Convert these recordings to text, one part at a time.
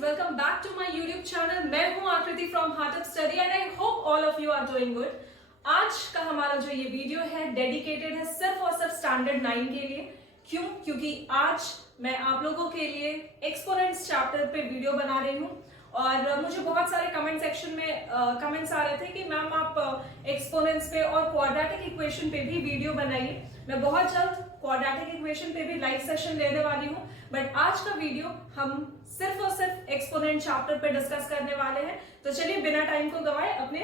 Welcome back to my YouTube channel. मैं हूं Akriti from heart of study and I hope all of you are doing good. आज का हमारा जो ये वीडियो है डेडिकेटेड है सिर्फ और सिर्फ स्टैंडर्ड 9 के लिए। क्यों? क्योंकि आज मैं आप लोगों के लिए एक्सपोनेंट्स चैप्टर पे वीडियो बना रही हूँ और मुझे बहुत सारे कमेंट सेक्शन में कमेंट्स आ रहे थे कि मैम आप एक्सपोनेंट्स पे और क्वाड्रेटिक इक्वेशन पे भी वीडियो बनाइए। मैं बहुत जल्द क्वाड्रेटिक इक्वेशन पे भी लाइव सेशन लेने वाली हूँ, बट आज का वीडियो हम सिर्फ और सिर्फ एक्सपोनेंट चैप्टर पे डिस्कस करने वाले हैं। तो चलिए बिना टाइम को गवाए अपने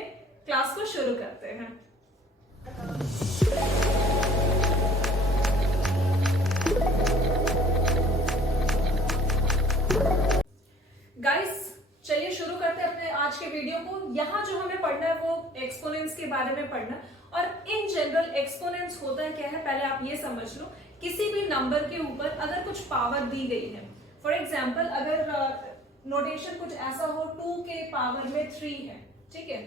क्लास को शुरू करते हैं। गाइस चलिए शुरू करते हैं अपने आज के वीडियो को। यहाँ जो हमें पढ़ना है वो एक्सपोनेंट्स के बारे में पढ़ना और इन जनरल एक्सपोनेंट्स होता है क्या है, पहले आप ये समझ लो। किसी भी नंबर के ऊपर अगर कुछ पावर दी गई है, फॉर एग्जाम्पल अगर नोटेशन कुछ ऐसा हो 2 के पावर में 3 है, ठीक है,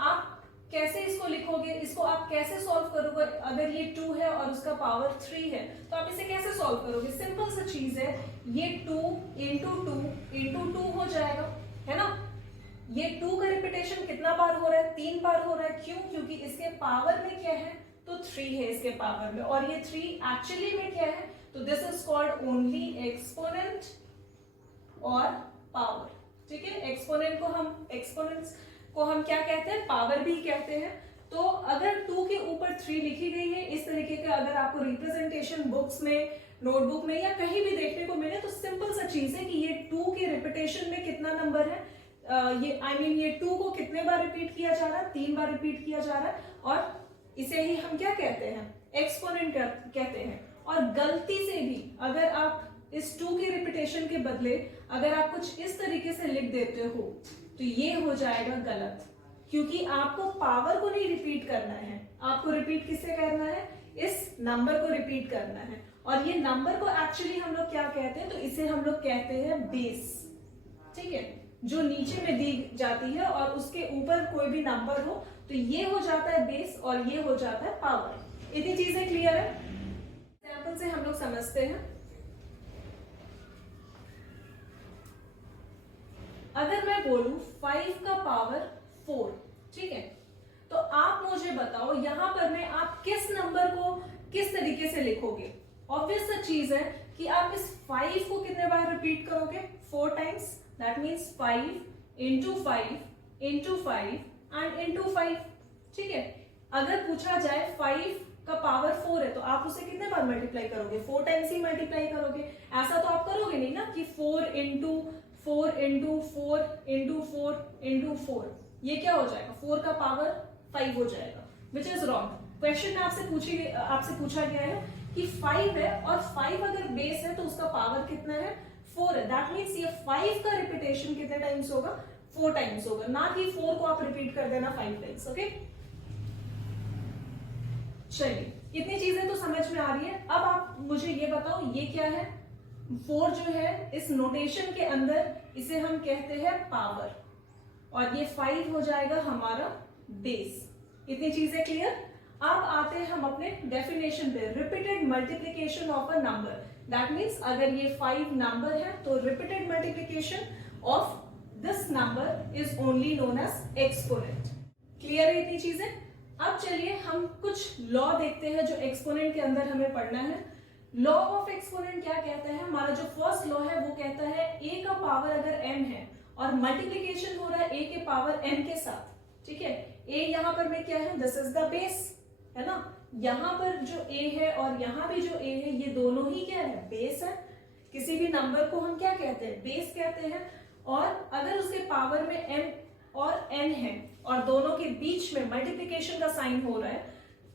आप कैसे इसको लिखोगे, इसको आप कैसे सॉल्व करोगे? अगर ये 2 है और उसका पावर 3 है तो आप इसे कैसे सॉल्व करोगे? सिंपल सा चीज है, ये 2 इंटू 2 इंटू 2 हो जाएगा, है ना। ये 2 का रिपीटेशन कितना बार हो रहा है? 3 बार हो रहा है। क्यों? क्योंकि इसके पावर में क्या है तो 3 है इसके पावर में, और ये 3 एक्चुअली में क्या है तो this is called only exponent और पावर। ठीक है, एक्सपोनेंट को हम क्या कहते हैं? पावर भी कहते हैं। तो अगर 2 के ऊपर 3 लिखी गई है इस तरीके का, अगर आपको रिप्रेजेंटेशन बुक्स में, नोटबुक में या कहीं भी देखने को मिले तो सिंपल सा चीज है कि ये 2 के रिपीटेशन में कितना नंबर है, ये 2 को कितने बार रिपीट किया जा रहा है? 3 बार रिपीट किया जा रहा है, और इसे ही हम क्या कहते हैं? एक्सपोनेंट कहते हैं। और गलती से भी अगर आप इस 2 के रिपीटेशन के बदले अगर आप कुछ इस तरीके से लिख देते हो तो ये हो जाएगा गलत, क्योंकि आपको पावर को नहीं रिपीट करना है, आपको रिपीट किससे करना है? इस नंबर को रिपीट करना है। और ये नंबर को एक्चुअली हम लोग क्या कहते हैं? तो इसे हम लोग कहते हैं बेस। ठीक है, जो नीचे में दी जाती है और उसके ऊपर कोई भी नंबर हो तो ये हो जाता है बेस और ये हो जाता है पावर। इतनी चीजें क्लियर है? एग्जाम्पल से हम लोग समझते हैं। अगर मैं बोलूं 5 का पावर 4, ठीक है, तो आप मुझे बताओ यहां पर में आप किस नंबर को किस तरीके से लिखोगे? ऑब्वियस सा चीज है कि आप इस 5 को कितने बार रिपीट करोगे? 4 times. That means 5 into 5 into 5 and into 5। ठीक है, अगर पूछा जाए 5 का पावर 4 है तो आप उसे कितने बार मल्टीप्लाई करोगे? 4 टाइम्स ही मल्टीप्लाई करोगे। ऐसा तो आप करोगे नहीं ना कि 4 इंटू 4 इंटू 4 इंटू 4 इंटू 4, ये क्या हो जाएगा? 4 का पावर 5 हो जाएगा, विच इज रॉन्ग। क्वेश्चन में आपसे पूछा गया है कि 5 है और 5 अगर बेस है तो उसका पावर कितना है? 4 है। दैट मीन्स ये 5 का रिपीटेशन कितने टाइम्स होगा? 4 टाइम्स होगा, ना कि 4 को आप रिपीट कर देना 5 टाइम्स। ओके, चलिए इतनी चीजें तो समझ में आ रही है। अब आप मुझे ये बताओ ये क्या है? 4 जो है इस नोटेशन के अंदर इसे हम कहते हैं पावर, और ये 5 हो जाएगा हमारा बेस। इतनी चीजें क्लियर? अब आते हैं हम अपने डेफिनेशन पे। Repeated multiplication of a number, that means अगर ये 5 नंबर है तो repeated multiplication of this number is only known as exponent. Clear है इतनी चीजें? अब चलिए हम कुछ लॉ देखते हैं जो एक्सपोनेंट के अंदर हमें पढ़ना है। लॉ ऑफ एक्सपोनेंट क्या कहता है? हमारा जो फर्स्ट लॉ है वो कहता है a का पावर अगर m है और मल्टीप्लीकेशन हो रहा है a के पावर m के साथ, ठीक है, a यहां पर में क्या है? दिस इज द बेस, है ना। यहां पर जो a है और यहां भी जो a है ये दोनों ही क्या है? बेस है। किसी भी नंबर को हम क्या कहते हैं? बेस कहते हैं। और अगर उसके पावर में m और n है और दोनों के बीच में मल्टीप्लीकेशन का साइन हो रहा है,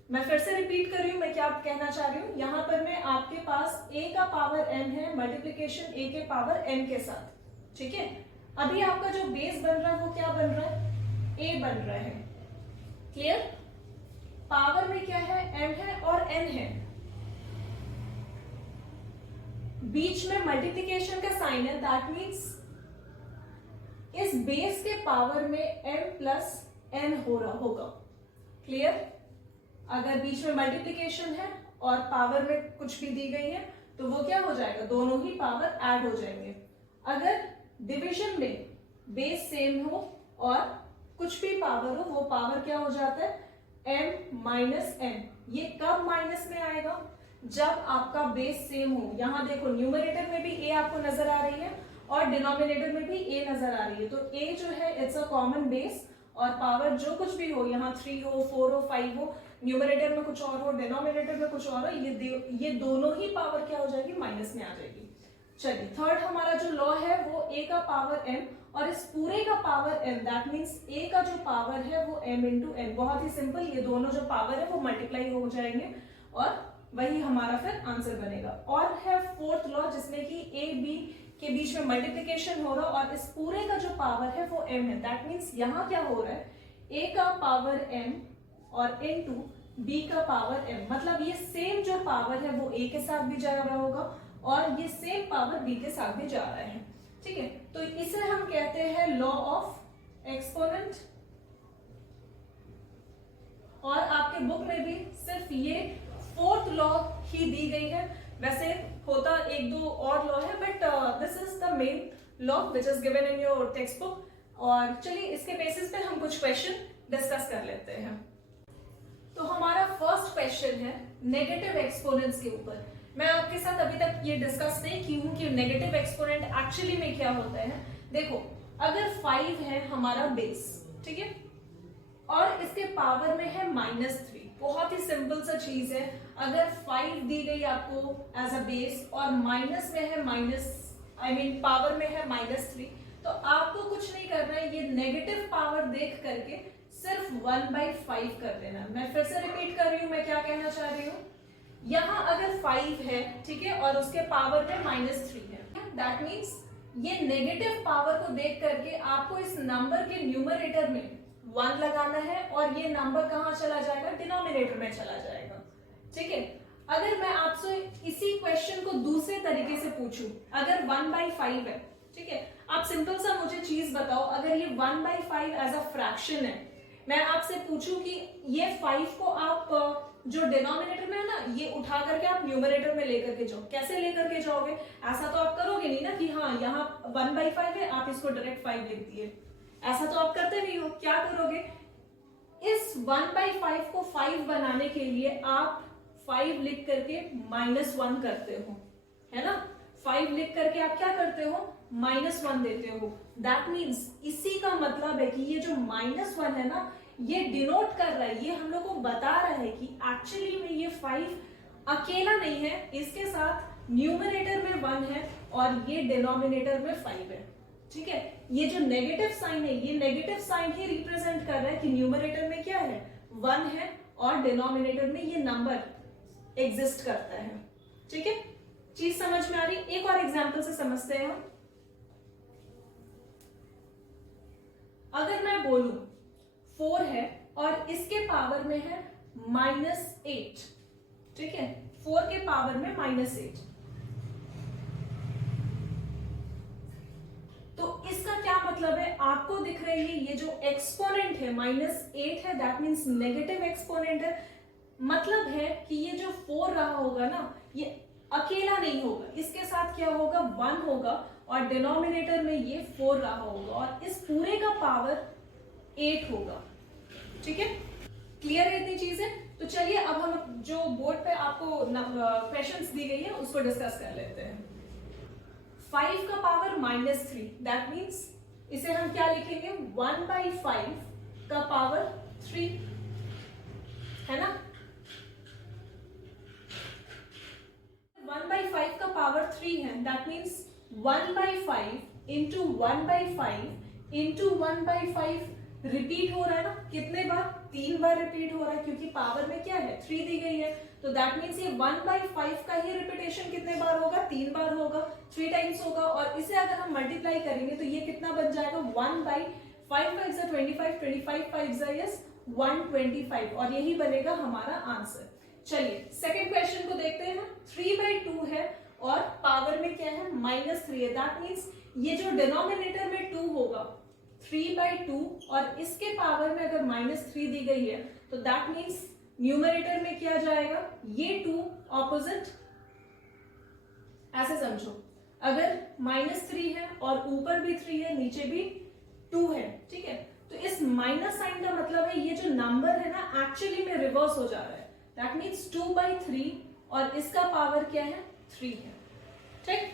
मैं फिर से रिपीट कर रही हूं मैं क्या कहना चाह रही हूं। यहां पर में आपके पास a का पावर m है, मल्टीप्लीकेशन a के पावर n के साथ, ठीक है। अभी आपका जो बेस बन रहा है वो क्या बन रहा है? a बन रहा है। क्लियर? पावर में क्या है? m है और n है, बीच में मल्टीप्लीकेशन का साइन है। दैट मीन्स इस बेस के पावर में m प्लस n हो रहा होगा। क्लियर? अगर बीच में मल्टीप्लीकेशन है और पावर में कुछ भी दी गई है तो वो क्या हो जाएगा? दोनों ही पावर ऐड हो जाएंगे। अगर डिवीजन में बेस सेम हो और कुछ भी पावर हो, वो पावर क्या हो जाता है, m माइनस n। ये कब माइनस में आएगा, जब आपका बेस सेम हो। यहां देखो न्यूमरेटर में भी a आपको नजर आ रही है और डिनोमिनेटर में भी a नजर आ रही है, तो a जो है इट्स अ कॉमन बेस, और पावर जो कुछ भी हो, यहाँ 3 हो, 4 हो, 5 हो, न्यूमरेटर में कुछ और हो, डिनोमिनेटर में कुछ और हो, ये दोनों ही पावर क्या हो जाएगी, माइनस में आ जाएगी। चलिए थर्ड हमारा जो लॉ है वो a का पावर m, और इस पूरे का power m, that means a का जो पावर है वो m इंटू n। बहुत ही सिंपल, ये दोनों जो पावर है वो मल्टीप्लाई हो जाएंगे और वही हमारा फिर आंसर बनेगा। और है फोर्थ लॉ जिसमें कि a b के बीच में मल्टीप्लीकेशन हो रहा है और इस पूरे का जो पावर है वो m है, दैट मीन्स यहाँ क्या हो रहा है, a का पावर m और इनटू b का पावर m, मतलब ये सेम जो पावर है वो a के साथ भी जा रहा होगा और ये सेम पावर b के साथ भी जा रहा है। ठीक है, तो इसे हम कहते हैं लॉ ऑफ एक्सपोनेंट, और आपके बुक में भी सिर्फ ये फोर्थ लॉ ही दी गई है। वैसे होता एक दो और लॉ है, but this is the main law which is given in your text book. और चलिए इसके बेसिस पे हम कुछ क्वेश्चन डिस्कस कर लेते हैं। तो हमारा फर्स्ट क्वेश्चन है नेगेटिव एक्सपोनेंट्स के ऊपर। मैं आपके साथ अभी तक ये डिस्कस नहीं की हूं कि नेगेटिव एक्सपोनेंट एक्चुअली में क्या होता है। देखो, अगर 5 है हमारा बेस, ठीक है, और इसके पावर में है -3, बहुत ही सिंपल सा चीज है। अगर 5 दी गई आपको एज अ बेस और माइनस में है पावर में है -3, तो आपको कुछ नहीं करना है, ये नेगेटिव पावर देख करके सिर्फ 1/5 कर देना। मैं फिर से रिपीट कर रही हूं, मैं क्या कहना चाह रही हूं। यहां अगर 5 है, ठीक है, और उसके पावर में -3 है, दैट मीन्स ये नेगेटिव पावर को देख करके आपको इस नंबर के न्यूमरेटर में 1 लगाना है और ये नंबर कहां चला जाएगा, डिनोमिनेटर में चला जाएगा। ठीक है, अगर मैं आपसे इसी क्वेश्चन को दूसरे तरीके से पूछूं, अगर 1/5 है, ठीक है, आप सिंपल सा मुझे चीज बताओ, अगर ये 1/5 एज अ फ्रैक्शन है, मैं आपसे पूछूं कि ये 5 को आप जो डिनोमिनेटर में है ना, ये उठा करके आप न्यूमरेटर में लेकर के जाओ, कैसे लेकर के जाओगे, ऐसा तो आप करोगे नहीं ना कि हाँ यहाँ 1/5 है, आप इसको डायरेक्ट 5 लिख दिए, ऐसा तो आप करते नहीं हो। क्या करोगे, इस 1/5 को 5 बनाने के लिए आप 5 लिख करके -1 करते हो, है ना। 5 लिख करके आप क्या करते हो, -1 देते हो। दैट मीन्स इसी का मतलब है कि ये जो -1 है ना, ये डिनोट कर रहा है, ये हम लोग को बता रहा है कि एक्चुअली में ये 5 अकेला नहीं है, इसके साथ न्यूमरेटर में 1 है और ये डिनोमिनेटर में 5 है। ठीक है, ये जो नेगेटिव साइन है, ये नेगेटिव साइन ही रिप्रेजेंट कर रहा है कि न्यूमरेटर में क्या है, 1 है और डिनोमिनेटर में ये नंबर एग्जिस्ट करता है। ठीक है, चीज समझ में आ रही। एक और एग्जांपल से समझते हैं हम। अगर मैं बोलूं 4 है और इसके पावर में है -8, ठीक है, 4 के पावर में -8, तो इसका क्या मतलब है, आपको दिख रही है ये जो एक्सपोनेंट है -8 है, दैट मीन्स नेगेटिव एक्सपोनेंट है। मतलब है कि ये जो 4 रहा होगा ना, ये अकेला नहीं होगा, इसके साथ क्या होगा, 1 होगा और डिनोमिनेटर में ये 4 रहा होगा और इस पूरे का पावर 8 होगा। ठीक है, क्लियर है इतनी चीजें। तो चलिए अब हम जो बोर्ड पे आपको क्वेश्चंस दी गई है उसको डिस्कस कर लेते हैं। 5 का पावर -3, दैट मीन्स इसे हम क्या लिखेंगे, 1/5 का पावर 3, है ना। 1/5 का पावर 3 है, that means 1/5 into 1/5 into 1/5 repeat हो रहा है ना, कितने बार, 3 बार रिपीट हो रहा है, क्योंकि पावर में क्या है, 3 दी गई है। तो दैट मीन्स ये 1/5 का ही रिपीटेशन कितने बार होगा, 3 बार होगा, 3 टाइम्स होगा। और इसे अगर हम मल्टीप्लाई करेंगे तो ये कितना बन जाएगा, 1/5 5 25 25 5 125, और यही बनेगा हमारा आंसर। चलिए सेकेंड क्वेश्चन को देखते हैं। 3/2 है और पावर में क्या है, -3 है, दैट मीन्स ये जो डिनोमिनेटर में 2 होगा, 3/2, और इसके पावर में अगर -3 दी गई है तो दैट मीन्स न्यूमरेटर में क्या जाएगा, ये 2 ऑपोजिट, ऐसे समझो। अगर -3 है और ऊपर भी 3 है, नीचे भी 2 है, ठीक है, तो इस माइनस साइन का मतलब है ये जो नंबर है ना एक्चुअली में रिवर्स हो जा रहा है। दैट मीन्स 2/3 और इसका पावर क्या है, 3 है। ठीक,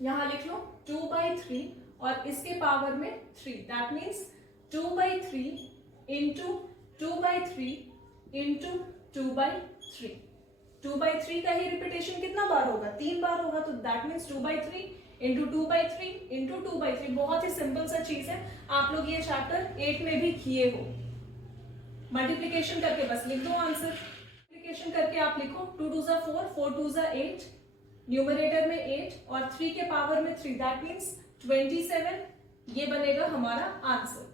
यहां लिख लो 2/3 और इसके पावर में 3। That means 2/3 into 2/3 into 2/3। 2/3 का ही रिपीटेशन कितना बार होगा, 3 बार होगा, तो दैट मीन्स 2/3 इंटू 2/3 इंटू 2/3। बहुत ही सिंपल सा चीज है, आप लोग ये चैप्टर 8 में भी किए हो। मल्टीप्लीकेशन करके बस लिख दो आंसर। मल्टीप्लीकेशन करके आप लिखो 2 2 जा 4, 4 2 जा 8, न्यूमरेटर में 8 और 3 के पावर में 3, दैट मीन्स 27। ये बनेगा हमारा आंसर।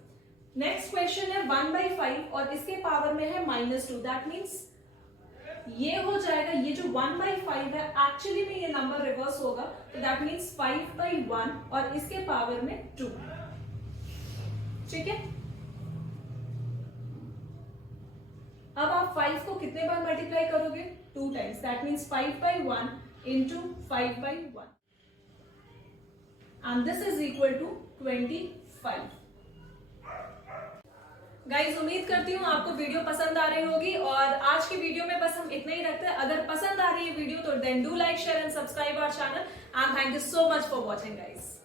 नेक्स्ट क्वेश्चन है 1/5 और इसके पावर में है -2, दैट मीन्स ये हो जाएगा, ये जो 1/5 है एक्चुअली में ये नंबर रिवर्स होगा, तो दैट मीन्स 5/1 और इसके पावर में 2। ठीक है, अब आप 5 को कितने बार मल्टीप्लाई करोगे, 2 times, that means 5/1 into 5/1 and this is equal to 25। Guys उम्मीद करती हूँ आपको वीडियो पसंद आ रही होगी और आज की वीडियो में बस हम इतना ही रखते हैं। अगर पसंद आ रही है वीडियो तो then do like share and subscribe our channel and thank you so much for watching guys.